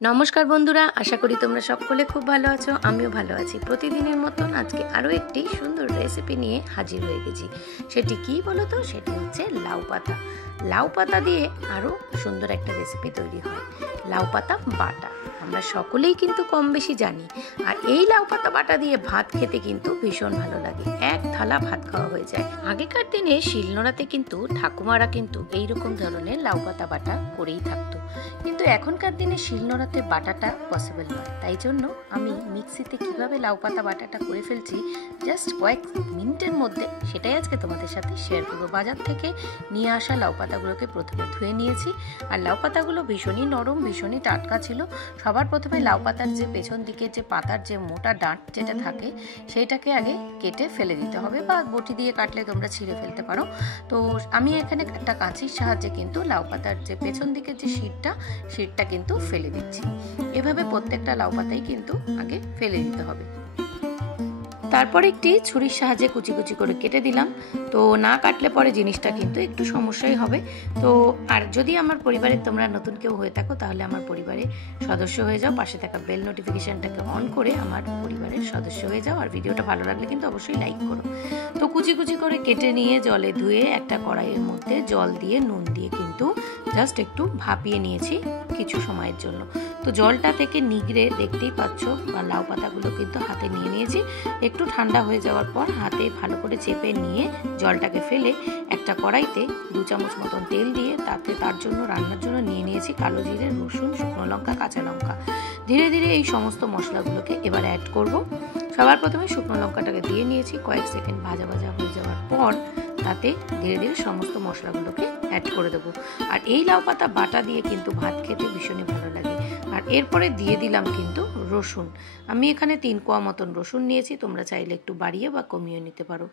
নমস্কার বন্ধুরা, আশা করি তোমরা সকলে খুব ভালো আছো। আমিও ভালো আছি। প্রতিদিনের মতন আজকে আরও একটি সুন্দর রেসিপি নিয়ে হাজির হয়ে গেছি। সেটি কি বলো তো? সেটি হচ্ছে লাউ পাতা। লাউ পাতা দিয়ে আরও সুন্দর একটা রেসিপি তৈরি হয়, লাউ পাতা বাটা। আমরা সকলেই কিন্তু কম বেশি জানি। আর এই লাউ পাতা বাটা দিয়ে ভাত খেতে কিন্তু ভীষণ ভালো লাগে, এক থালা ভাত খাওয়া হয়ে যায়। আগেকার দিনে শিলনোড়াতে কিন্তু ঠাকুমারা কিন্তু এইরকম ধরনের লাউ পাতা বাটা করেই থাকতো, কিন্তু এখনকার দিনে শিলনোড়াতে বাটাটা পসিবল নয়। তাই জন্য আমি মিক্সিতে কিভাবে লাউ পাতা বাটাটা করে ফেলছি জাস্ট কয়েক মিনিটের মধ্যে, সেটাই আজকে তোমাদের সাথে শেয়ার করবো। বাজার থেকে নিয়ে আসা লাউ পাতাগুলোকে প্রথমে ধুয়ে নিয়েছি, আর লাউ পাতাগুলো ভীষণই নরম, ভীষণই টাটকা ছিল। সবার প্রথমে লাউ পাতার যে পেছন দিকে যে পাতার যে মোটা ডাঁট যেটা থাকে সেইটাকে আগে কেটে ফেলে দিতে হবে, বা বটি দিয়ে কাটলে তোমরা ছিঁড়ে ফেলতে পারো। তো আমি এখানে একটা কাঁচির সাহায্যে কিন্তু লাউ পাতার যে পেছন দিকের যে শীটটা কিন্তু ফেলে দিচ্ছি। এভাবে প্রত্যেকটা লাউ পাতাই কিন্তু আগে ফেলে দিতে হবে। তারপর একটি ছুরির সাহায্যে কুচি কুচি করে কেটে দিলাম। তো না কাটলে পরে জিনিসটা কিন্তু একটু সমস্যাই হবে। তো আর যদি আমার পরিবারের তোমরা নতুন কেউ হয়ে থাকো তাহলে আমার পরিবারে সদস্য হয়ে যাও, পাশে থাকা বেল নোটিফিকেশনটাকে অন করে আমার পরিবারের সদস্য হয়ে যাও। আর ভিডিওটা ভালো লাগলে কিন্তু অবশ্যই লাইক করো। তো কুচি কুচি করে কেটে নিয়ে জলে ধুয়ে একটা কড়াইয়ের মধ্যে জল দিয়ে নুন দিয়ে কিন্তু জাস্ট একটু ভাপিয়ে নিয়েছি কিছু সময়ের জন্য। তো জলটা থেকে নিগড়ে দেখতেই পাচ্ছ লাউ পাতাগুলো কিন্তু হাতে নিয়ে নিয়েছি। একটু ঠান্ডা হয়ে যাওয়ার পর হাতে ভালো করে চেপে নিয়ে জলটাকে ফেলে একটা কড়াইতে 2 চামচ মতন তেল দিয়ে তার জন্য রান্নার জন্য নিয়ে নিয়েছি কালো জিরে, রসুন, শুকনো লঙ্কা, কাঁচা লঙ্কা। ধীরে ধীরে এই সমস্ত মশলাগুলোকে এবার অ্যাড করব। সবার প্রথমে শুকনো লঙ্কাটাকে দিয়ে নিয়েছি। কয়েক সেকেন্ড ভাজা ভাজা হয়ে যাওয়ার পর তাতে ধীরে ধীরে সমস্ত মশলাগুলোকে অ্যাড করে দেবো। আর এই লাউ পাতা বাটা দিয়ে কিন্তু ভাত খেতে ভীষণই ভালো লাগে। আর এরপরে দিয়ে দিলাম কিন্তু রসুন। আমি এখানে 3 কোয়া মতন রসুন নিয়েছি, তোমরা চাইলে একটু বাড়িয়ে বা কমিয়ে নিতে পারো।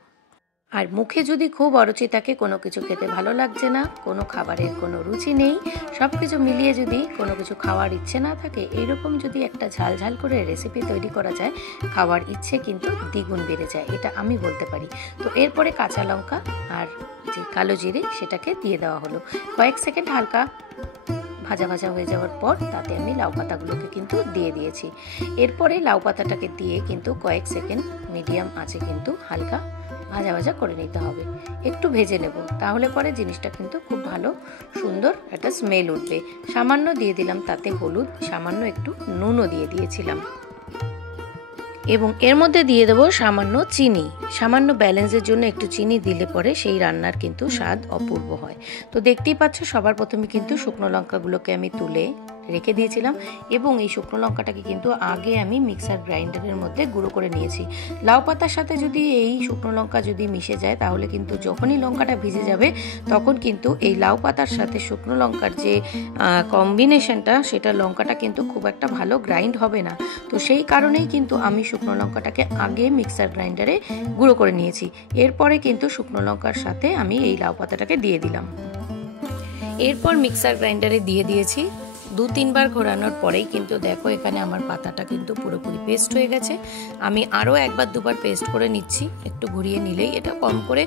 আর মুখে যদি খুব অরুচি থাকে, কোনো কিছু খেতে ভালো লাগছে না, কোনো খাবারের কোনো রুচি নেই, সব কিছু মিলিয়ে যদি কোনো কিছু খাওয়ার ইচ্ছে না থাকে, এইরকম যদি একটা ঝাল ঝাল করে রেসিপি তৈরি করা যায়, খাওয়ার ইচ্ছে কিন্তু দ্বিগুণ বেড়ে যায়, এটা আমি বলতে পারি। তো এরপরে কাঁচা লঙ্কা আর যে কালো জিরে সেটাকে দিয়ে দেওয়া হলো। কয়েক সেকেন্ড হালকা ভাজা ভাজা হয়ে যাওয়ার পর তাতে আমি লাউ পাতাগুলোকে কিন্তু দিয়ে দিয়েছি। এরপরে লাউ পাতাটাকে দিয়ে কিন্তু কয়েক সেকেন্ড মিডিয়াম আঁচে কিন্তু হালকা ভাজা ভাজা করে নিতে হবে, একটু ভেজে নেব, তাহলে পরে জিনিসটা কিন্তু খুব ভালো সুন্দর একটা স্মেল উঠবে। সামান্য দিয়ে দিলাম তাতে হলুদ, সামান্য একটু নুনও দিয়ে দিয়েছিলাম, এবং এর মধ্যে দিয়ে দেবো সামান্য চিনি। সামান্য ব্যালেন্সের জন্য একটু চিনি দিলে পরে সেই রান্নার কিন্তু স্বাদ অপূর্ব হয়। তো দেখতেই পাচ্ছ সবার প্রথমে কিন্তু শুকনো লঙ্কাগুলোকে আমি তুলে রেখে দিয়েছিলাম, এবং এই শুকনো লঙ্কাটাকে কিন্তু আগে আমি মিক্সার গ্রাইন্ডারের মধ্যে গুঁড়ো করে নিয়েছি। লাউ পাতার সাথে যদি এই শুকনো লঙ্কা যদি মিশে যায় তাহলে কিন্তু যখনই লঙ্কাটা ভিজে যাবে তখন কিন্তু এই লাউ পাতার সাথে শুকনো লঙ্কার যে কম্বিনেশনটা, সেটা লঙ্কাটা কিন্তু খুব একটা ভালো গ্রাইন্ড হবে না। তো সেই কারণেই কিন্তু আমি শুকনো লঙ্কাটাকে আগে মিক্সার গ্রাইন্ডারে গুঁড়ো করে নিয়েছি। এরপরে কিন্তু শুকনো লঙ্কার সাথে আমি এই লাউ পাতাটাকে দিয়ে দিলাম। এরপর মিক্সার গ্রাইন্ডারে দিয়ে দিয়েছি। 2-3 বার ঘোরানোর পরেই কিন্তু দেখো এখানে আমার পাতাটা কিন্তু পুরোপুরি পেস্ট হয়ে গেছে। আমি আরও 1-2 বার পেস্ট করে নিচ্ছি, একটু ঘুরিয়ে নিলেই। এটা কম করে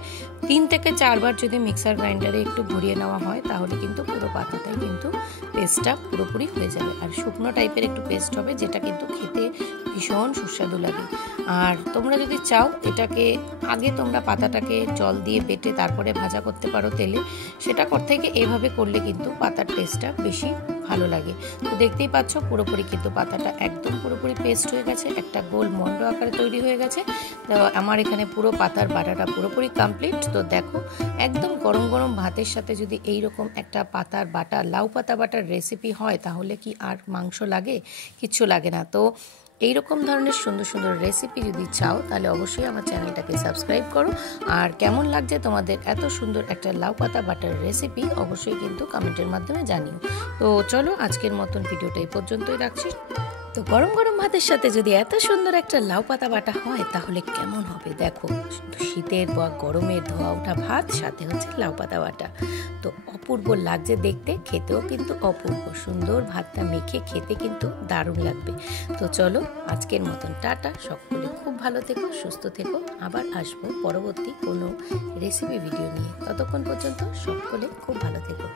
3 থেকে 4 বার যদি মিক্সার গ্রাইন্ডারে একটু ঘুরিয়ে নেওয়া হয় তাহলে কিন্তু পুরো পাতাটাই কিন্তু পেস্টটা পুরোপুরি হয়ে যাবে। আর শুকনো টাইপের একটু পেস্ট হবে, যেটা কিন্তু খেতে ভীষণ সুস্বাদু লাগে। আর তোমরা যদি চাও এটাকে আগে তোমরা পাতাটাকে জল দিয়ে বেটে তারপরে ভাজা করতে পারো তেলে, সেটা থেকে এভাবে করলে কিন্তু পাতার টেস্টটা বেশি ভালো লাগে। তো দেখতেই পাচ্ছ পুরোপুরি কিন্তু পাতাটা একদম পুরোপুরি পেস্ট হয়ে গেছে, একটা গোল মন্ড আকারে তৈরি হয়ে গেছে। তো আমার এখানে পুরো পাতার বাটাটা পুরোপুরি কমপ্লিট। তো দেখো একদম গরম গরম ভাতের সাথে যদি এইরকম একটা পাতার বাটা, লাউ পাতা বাটার রেসিপি হয় তাহলে কি আর মাংস লাগে? কিচ্ছু লাগে না। তো এইরকম ধরনের সুন্দর সুন্দর রেসিপি যদি চাও তাহলে অবশ্যই আমার চ্যানেলটাকে সাবস্ক্রাইব করো। আর কেমন লাগছে তোমাদের এত সুন্দর একটা লাউ পাতা বাটার রেসিপি অবশ্যই কিন্তু কমেন্টের মাধ্যমে জানিও। তো চলো আজকের মতন ভিডিওটা এই পর্যন্তই রাখছি। তো গরম গরম ভাতের সাথে যদি এত সুন্দর একটা লাউ পাতা বাটা হয় তাহলে কেমন হবে দেখো। শীতের বা গরমের ধোয়া ওঠা ভাত, সাথে হচ্ছে লাউ পাতা বাটা, তো অপূর্ব লাগছে দেখতে, খেতেও কিন্তু অপূর্ব সুন্দর। ভাতটা মেখে খেতে কিন্তু দারুণ লাগবে। তো চলো আজকের মতন টাটা, সকলে খুব ভালো থেকো, সুস্থ থেকো। আবার আসবো পরবর্তী কোনো রেসিপি ভিডিও নিয়ে। ততক্ষণ পর্যন্ত সকলে খুব ভালো থেকো।